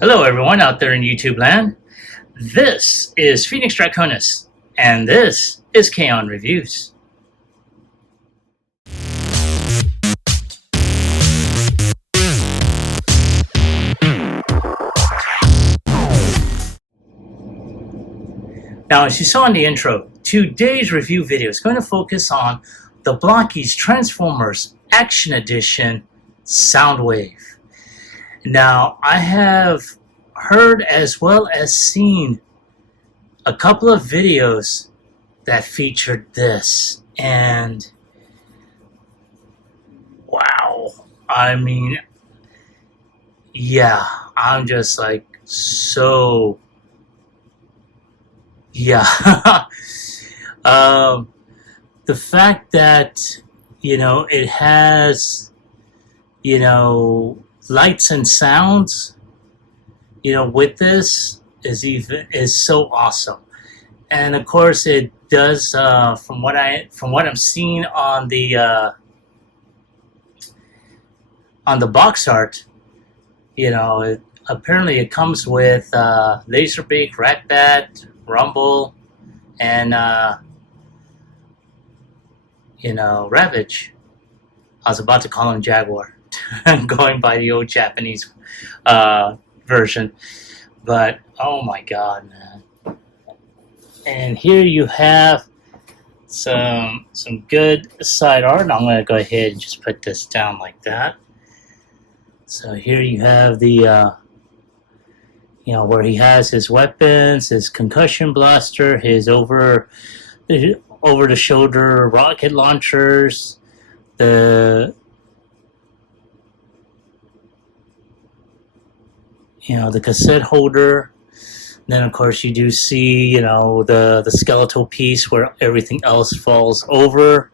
Hello everyone out there in YouTube land. This is Phoenix Draconis, and this is Kaon Reviews. Now, as you saw in the intro, today's review video is going to focus on the Blokees Transformers Action Edition Soundwave. Now, I have heard as well as seen a couple of videos that featured this, and wow, I mean, yeah, I'm just like so, yeah. The fact that, it has, lights and sounds, with this is so awesome. And of course it does, from what I'm seeing on the box art, apparently it comes with Laserbeak, Ratbat, Rumble, and Ravage. I was about to call him Jaguar, going by the old Japanese version, but oh my god, man. And here you have some good side art. I'm going to go ahead and just put this down like that. So here you have the where he has his weapons, his concussion blaster, his over the shoulder rocket launchers, the the cassette holder. Then of course you do see the skeletal piece where everything else falls over,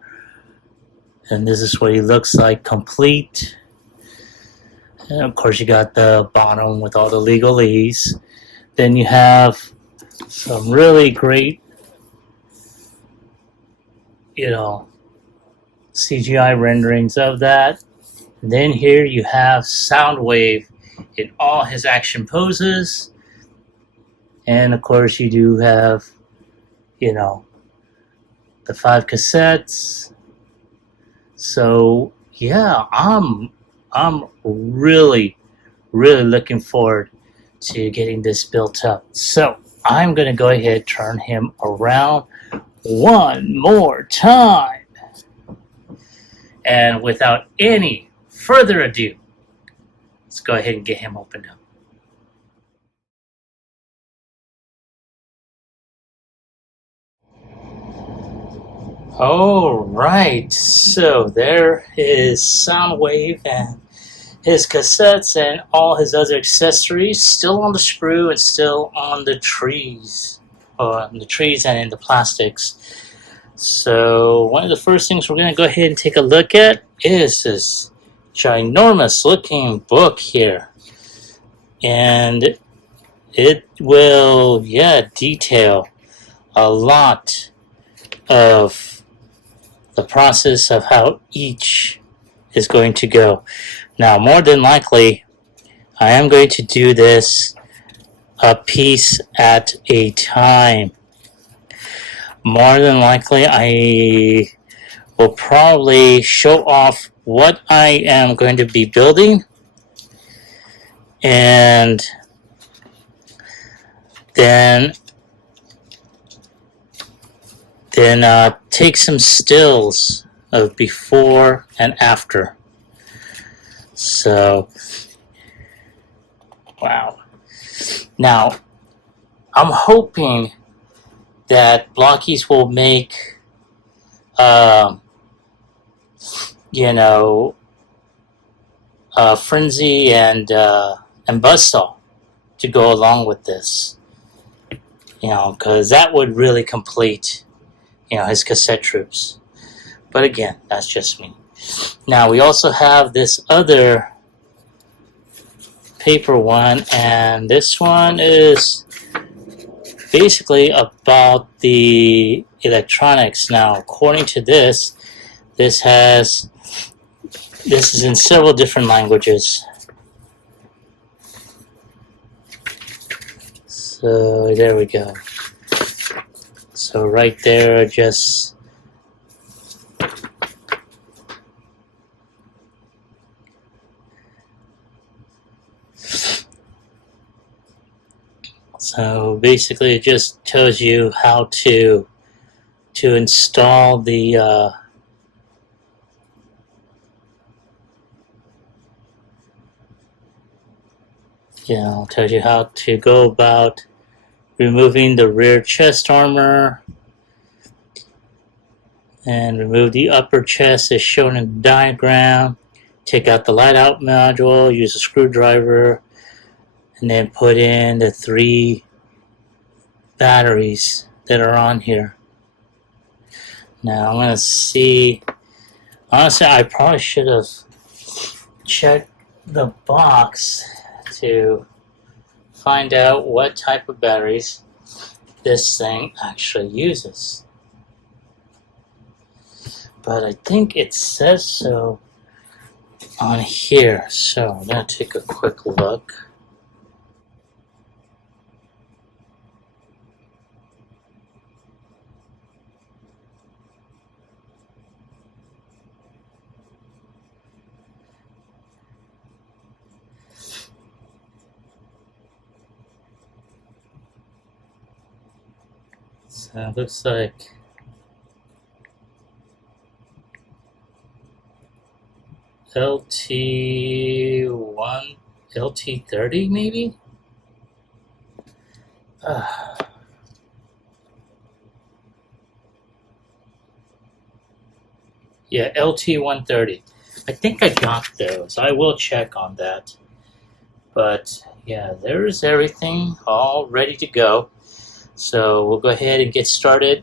and this is what he looks like complete. And of course you got the bottom with all the legalese. Then you have some really great CGI renderings of that. And then here you have Soundwave in all his action poses, and of course you do have the 5 cassettes. So yeah, I'm really looking forward to getting this built up. So I'm gonna go ahead and turn him around one more time, and without any further ado, let's go ahead and get him opened up. Alright, so there is Soundwave and his cassettes and all his other accessories still on the sprue and still on the trees. In the trees and in the plastics. So one of the first things we're going to go ahead and take a look at is this ginormous looking book here, and it will detail a lot of the process of how each is going to go. Now, more than likely I am going to do this a piece at a time. More than likely I will probably show off what I am going to be building, and then take some stills of before and after. So wow. Now I'm hoping that Blokees will make Frenzy and Buzzsaw to go along with this, because that would really complete his cassette troops. But again, that's just me. Now we also have this other paper one, and this one is basically about the electronics. Now, according to this is in several different languages. So there we go. So right there, just so basically it just tells you how to install the tells you how to go about removing the rear chest armor and remove the upper chest as shown in the diagram. Take out the light out module, use a screwdriver, and then put in the 3 batteries that are on here. Now I'm going to see, honestly I probably should have checked the box to find out what type of batteries this thing actually uses. But I think it says so on here, so I'm going to take a quick look. So it looks like LT1, LT30 maybe? Yeah, LT130. I think I got those. I will check on that. But yeah, there's everything all ready to go. So we'll go ahead and get started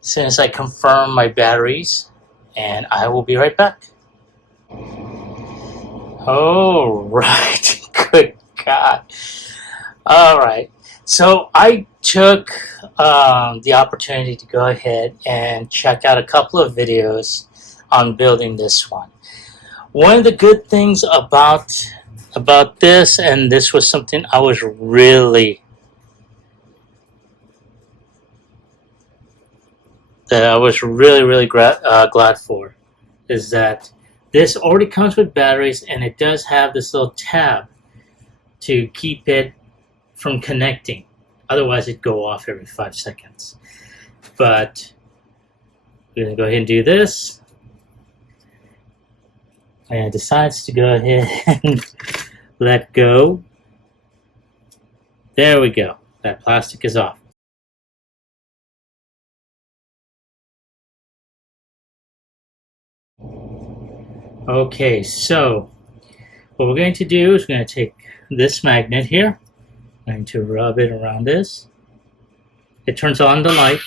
as soon as I confirm my batteries, and I will be right back. All right, good God. All right, so I took the opportunity to go ahead and check out a couple of videos on building this one. One of the good things about this, and this was something I was really glad for, is that this already comes with batteries, and it does have this little tab to keep it from connecting. Otherwise, it'd go off every 5 seconds. But we're going to go ahead and do this. And it decides to go ahead and let go. There we go. That plastic is off. Okay, so what we're going to do is we're going to take this magnet here. I'm going to rub it around this. It turns on the light.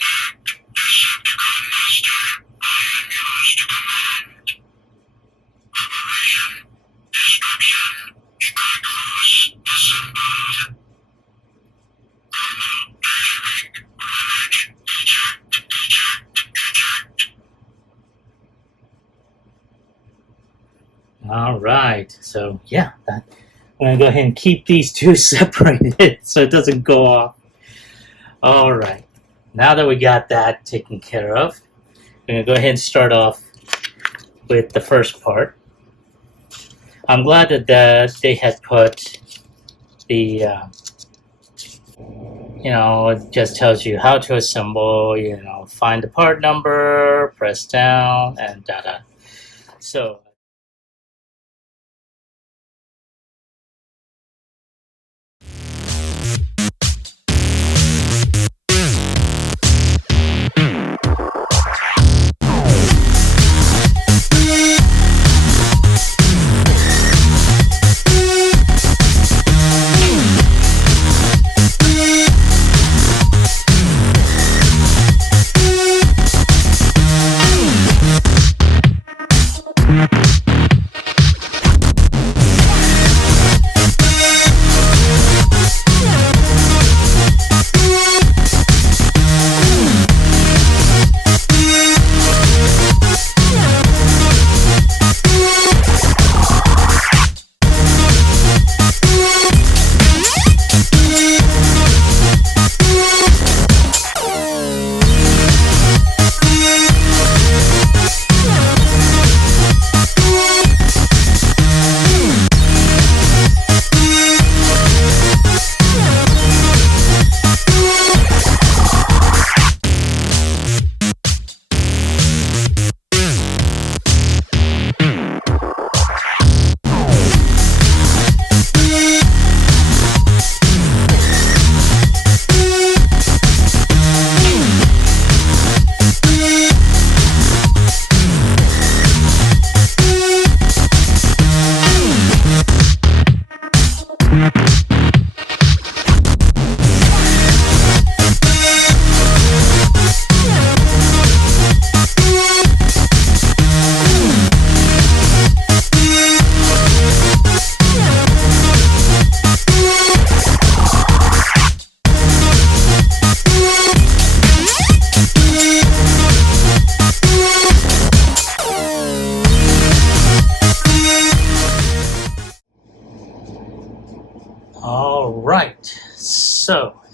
All right, so yeah, I'm going to go ahead and keep these two separated so it doesn't go off. All right, now that we got that taken care of, I'm going to go ahead and start off with the first part. I'm glad that they had put the, it just tells you how to assemble, find the part number, press down, and da-da. So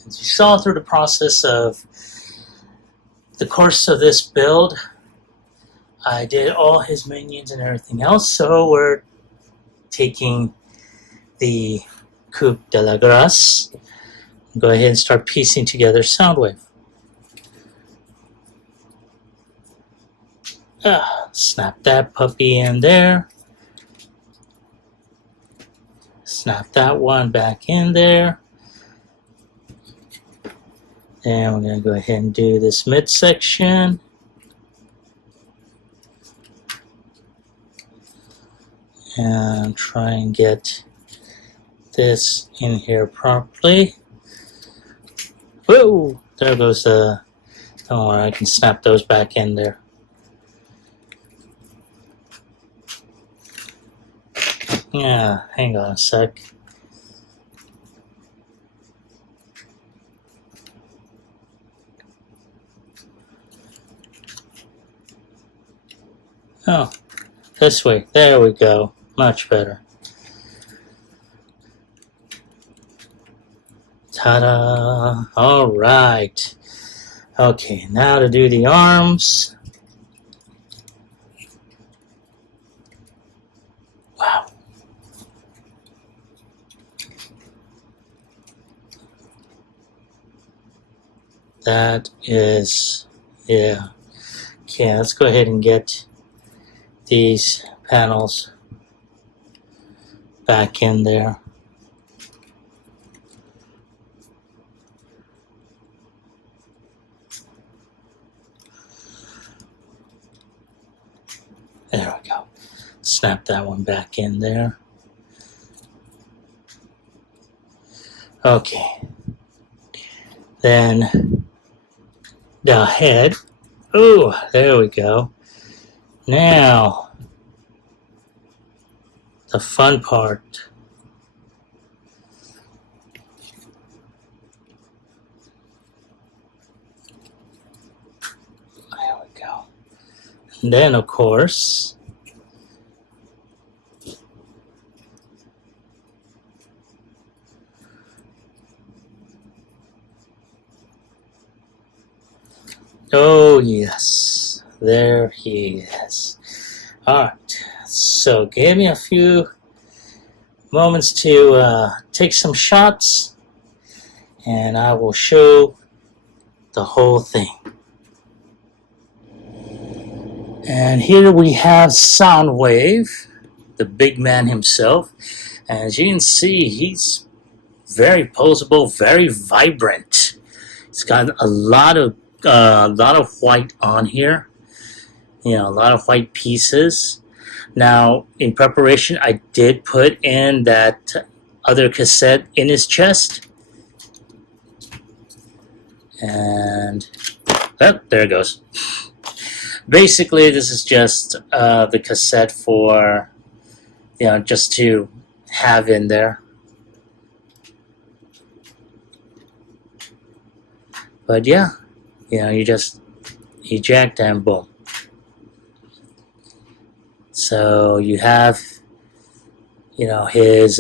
as you saw through the process of the course of this build, I did all his minions and everything else, so we're taking the Coupe de la Grace. Go ahead and start piecing together Soundwave. Snap that puppy in there. Snap that one back in there. And we're going to go ahead and do this midsection. And try and get this in here properly. Whoa! There goes the... Don't worry, I can snap those back in there. Yeah, hang on a sec. Oh, this way. There we go. Much better. Ta-da! All right. Okay, now to do the arms. Wow. That is, yeah. Okay, let's go ahead and get these panels back in there. There we go. Snap that one back in there. Okay. Then the head. Oh, there we go. Now, the fun part. There we go. And then, of course, oh yes, there he is. Alright, so give me a few moments to take some shots, and I will show the whole thing. And here we have Soundwave, the big man himself. As you can see, he's very posable, very vibrant. He's got a lot of white on here. You know, a lot of white pieces. Now, in preparation, I did put in that other cassette in his chest. And, oh, there it goes. Basically, this is just the cassette for, you know, just to have in there. But yeah, you know, you just eject and boom. So you have, you know, his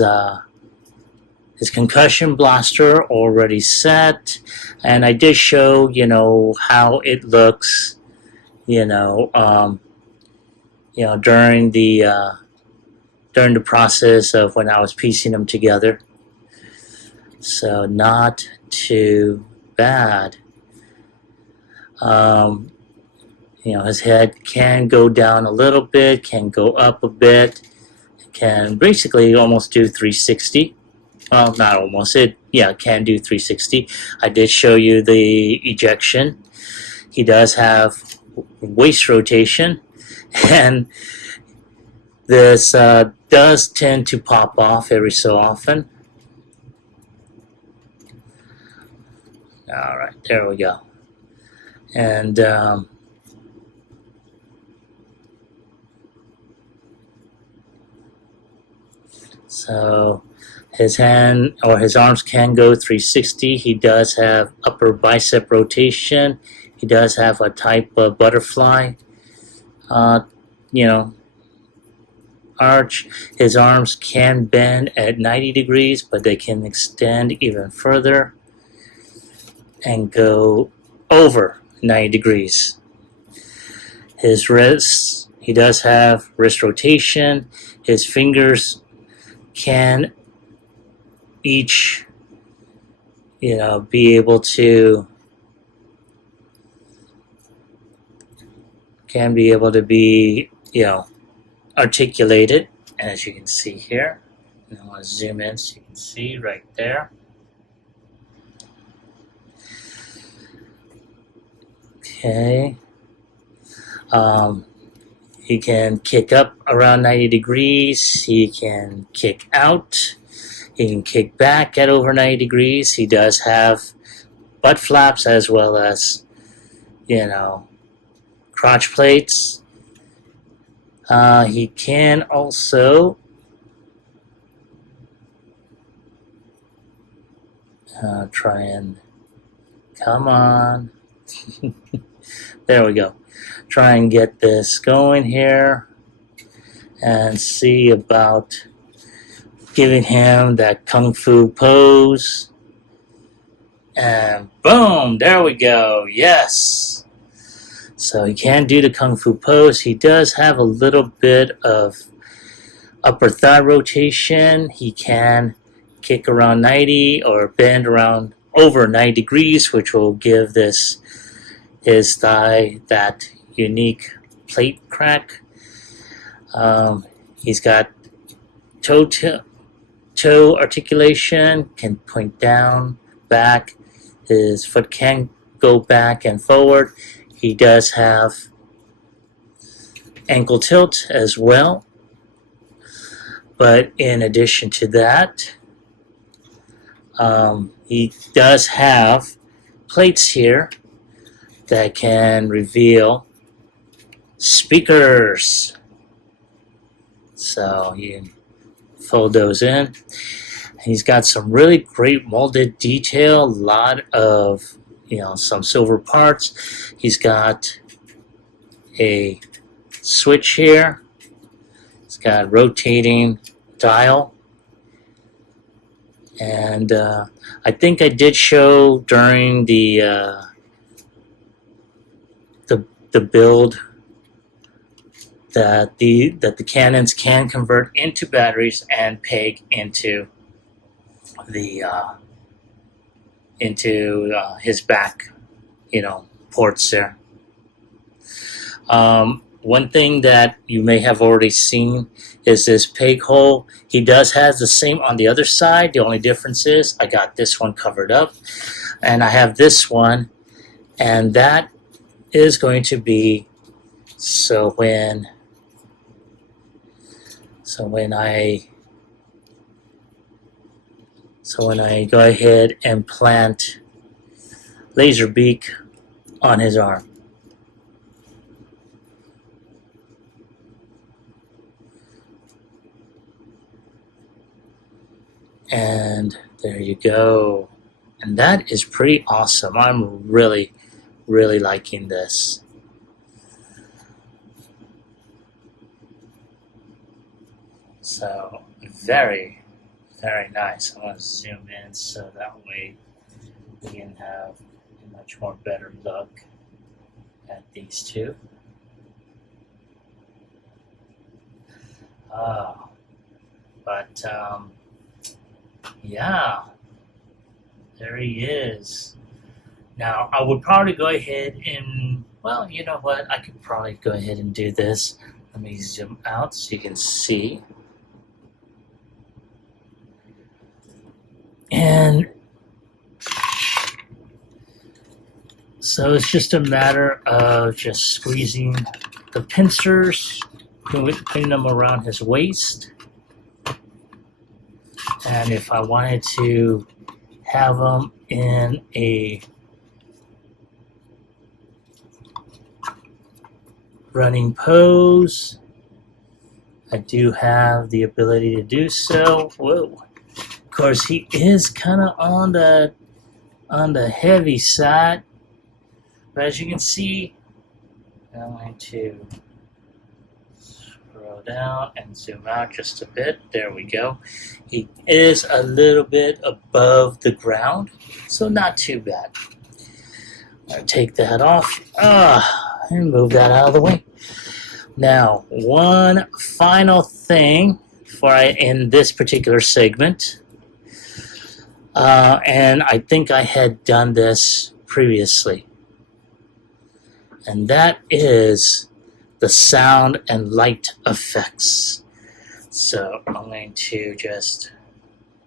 concussion blaster already set, and I did show, you know, how it looks, you know, during the process of when I was piecing them together. So not too bad. You know, his head can go down a little bit, can go up a bit, can basically almost do 360. Well, not almost. It can do 360. I did show you the ejection. He does have waist rotation, and this does tend to pop off every so often. All right, there we go. And so his hand or his arms can go 360. He does have upper bicep rotation. He does have a type of butterfly, you know, arch. His arms can bend at 90 degrees, but they can extend even further. and go over 90 degrees. His wrists, he does have wrist rotation. His fingers can each, be able to be, articulated, as you can see here. And I want to zoom in so you can see right there. Okay. He can kick up around 90 degrees. He can kick out. He can kick back at over 90 degrees. He does have butt flaps as well as, crotch plates. He can also try and, come on. There we go. Try and get this going here and see about giving him that kung fu pose. And boom, there we go. Yes. So he can do the kung fu pose. He does have a little bit of upper thigh rotation. He can kick around 90 or bend around over 90 degrees, which will give his thigh that unique plate crack. He's got toe articulation, can point down, back. His foot can go back and forward. He does have ankle tilt as well. But in addition to that, he does have plates here that can reveal speakers. So you fold those in. He's got some really great molded detail, a lot of, some silver parts. He's got a switch here. It's got a rotating dial. And I think I did show during the build that the Canons can convert into batteries and peg into his back, ports there. One thing that you may have already seen is this peg hole. He does have the same on the other side. The only difference is I got this one covered up, and I have this one, and that is going to be so when I go ahead and plant laser beak on his arm. And there you go. And that is pretty awesome. I'm really, really liking this. So very, very nice. I want to zoom in so that way we can have a much more better look at these two. But yeah, there he is. Now, I would probably go ahead and, well, you know what? I could probably go ahead and do this. Let me zoom out so you can see. And so it's just a matter of just squeezing the pincers, putting them around his waist. And if I wanted to have them in a running pose, I do have the ability to do so. Whoa. Of course, he is kind of on the heavy side, but as you can see, I'm going to scroll down and zoom out just a bit. There we go. He is a little bit above the ground, so not too bad. I'll take that off and move that out of the way. Now, one final thing before I end this particular segment, and I think I had done this previously, and that is the sound and light effects. So I'm going to just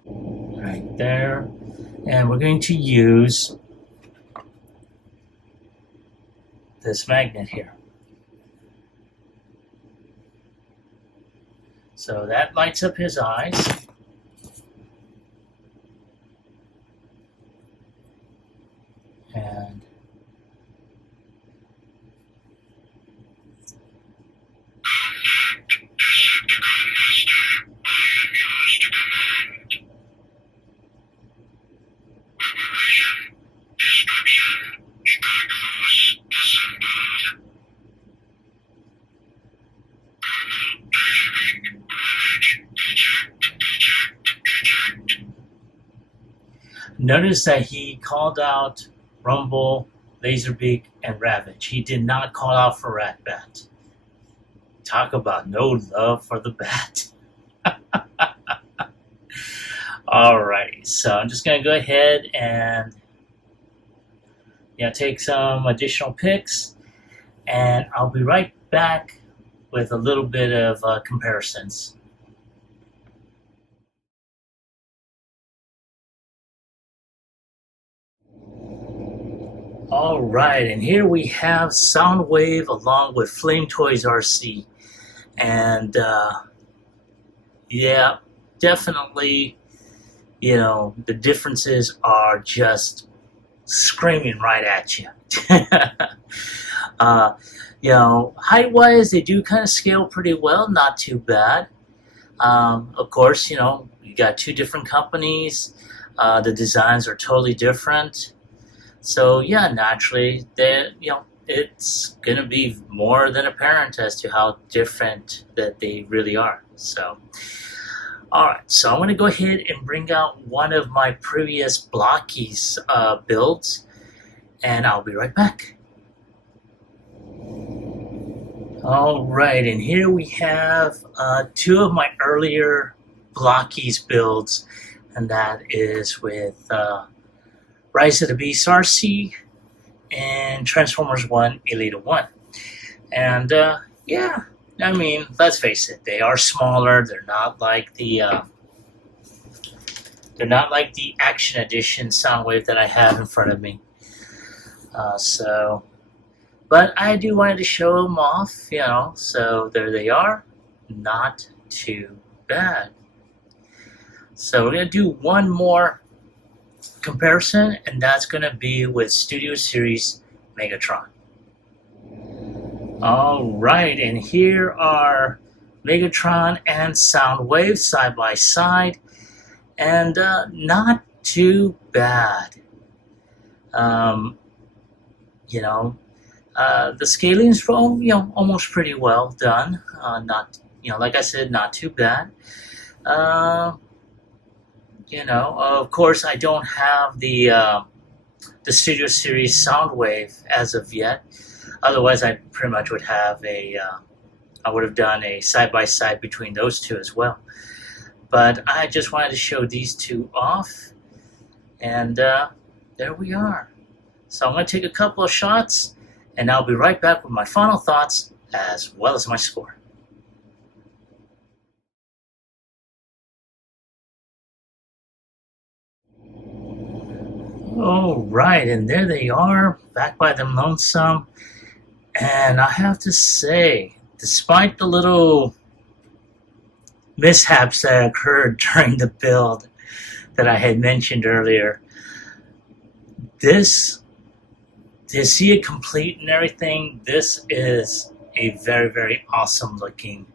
right there, and we're going to use this magnet here. So that lights up his eyes. And notice that he called out Rumble, Laserbeak, and Ravage. He did not call out for Ratbat. Talk about no love for the bat. Alright, so I'm just going to go ahead and take some additional pics, and I'll be right back with a little bit of comparisons. Alright, and here we have Soundwave along with Flame Toys RC. And yeah, definitely, the differences are just screaming right at you. Height-wise, they do kind of scale pretty well, not too bad. Of course, you got two different companies. The designs are totally different. So yeah, naturally, it's going to be more than apparent as to how different that they really are. So, alright, so I'm going to go ahead and bring out one of my previous Blokees builds, and I'll be right back. Alright, and here we have two of my earlier Blokees builds, and that is with Rise of the Beast RC and Transformers 1 Elita 1. And yeah, I mean, let's face it, they are smaller. They're not like the Action Edition Soundwave that I have in front of me. But I do wanted to show them off, so there they are. Not too bad. So we're going to do one more comparison, and that's going to be with Studio Series Megatron. Alright, and here are Megatron and Soundwave side by side, and not too bad. The scaling is almost pretty well done. Not, like I said, not too bad. Of course, I don't have the Studio Series Soundwave as of yet. Otherwise, I pretty much would have I would have done a side-by-side between those two as well. But I just wanted to show these two off, and there we are. So I'm going to take a couple of shots, and I'll be right back with my final thoughts as well as my score. Alright, and there they are, back by them lonesome. And I have to say, despite the little mishaps that occurred during the build that I had mentioned earlier, to see it complete and everything, this is a very, very awesome looking,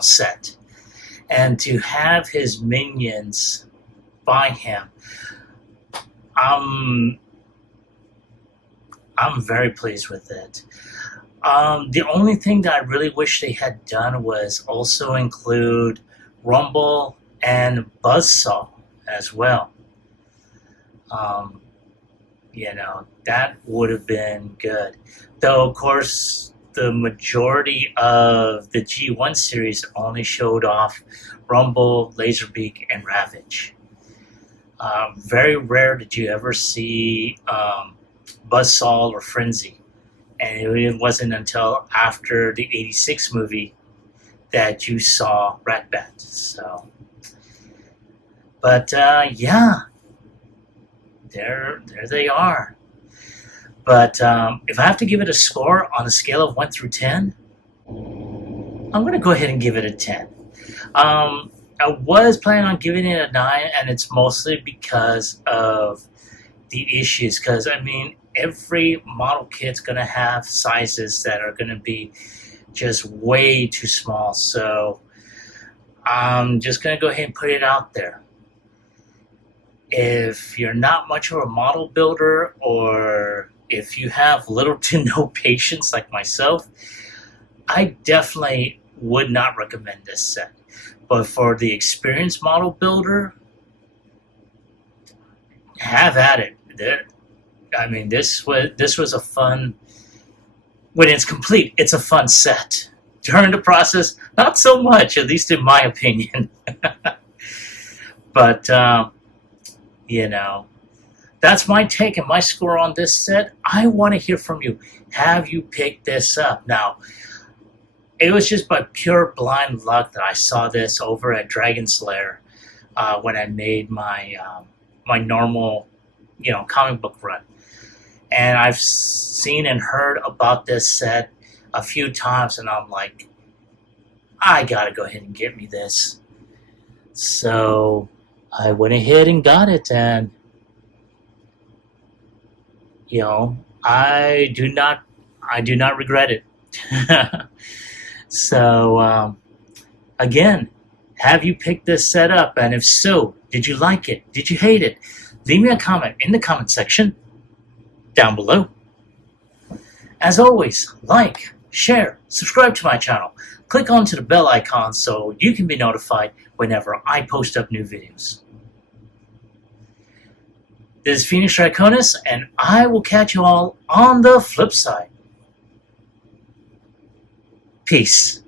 set. And to have his minions by him, I'm very pleased with it. The only thing that I really wish they had done was also include Rumble and Buzzsaw as well. that would have been good. Though, of course, the majority of the G1 series only showed off Rumble, Laserbeak, and Ravage. Very rare did you ever see Buzzsaw or Frenzy. And it wasn't until after the '86 movie that you saw Ratbat. So, but yeah, there they are. But if I have to give it a score on a scale of 1 through 10, I'm going to go ahead and give it a 10. I was planning on giving it a 9, and it's mostly because of the issues. Because, I mean, every model kit's going to have sizes that are going to be just way too small. So I'm just going to go ahead and put it out there. If you're not much of a model builder, or if you have little to no patience like myself, I definitely would not recommend this set. But for the experienced model builder, have at it. I mean, this was a fun. When it's complete, it's a fun set. During the process, not so much, at least in my opinion. But that's my take and my score on this set. I want to hear from you. Have you picked this up? Now, it was just by pure blind luck that I saw this over at Dragon's Lair when I made my my normal, comic book run. And I've seen and heard about this set a few times, and I'm like, I gotta go ahead and get me this. So I went ahead and got it, and I do not regret it. So again, have you picked this set up? And if so, did you like it? Did you hate it? Leave me a comment in the comment section down below. As always, like, share, subscribe to my channel. Click onto the bell icon so you can be notified whenever I post up new videos. This is Phoenix Draconis, and I will catch you all on the flip side. Peace.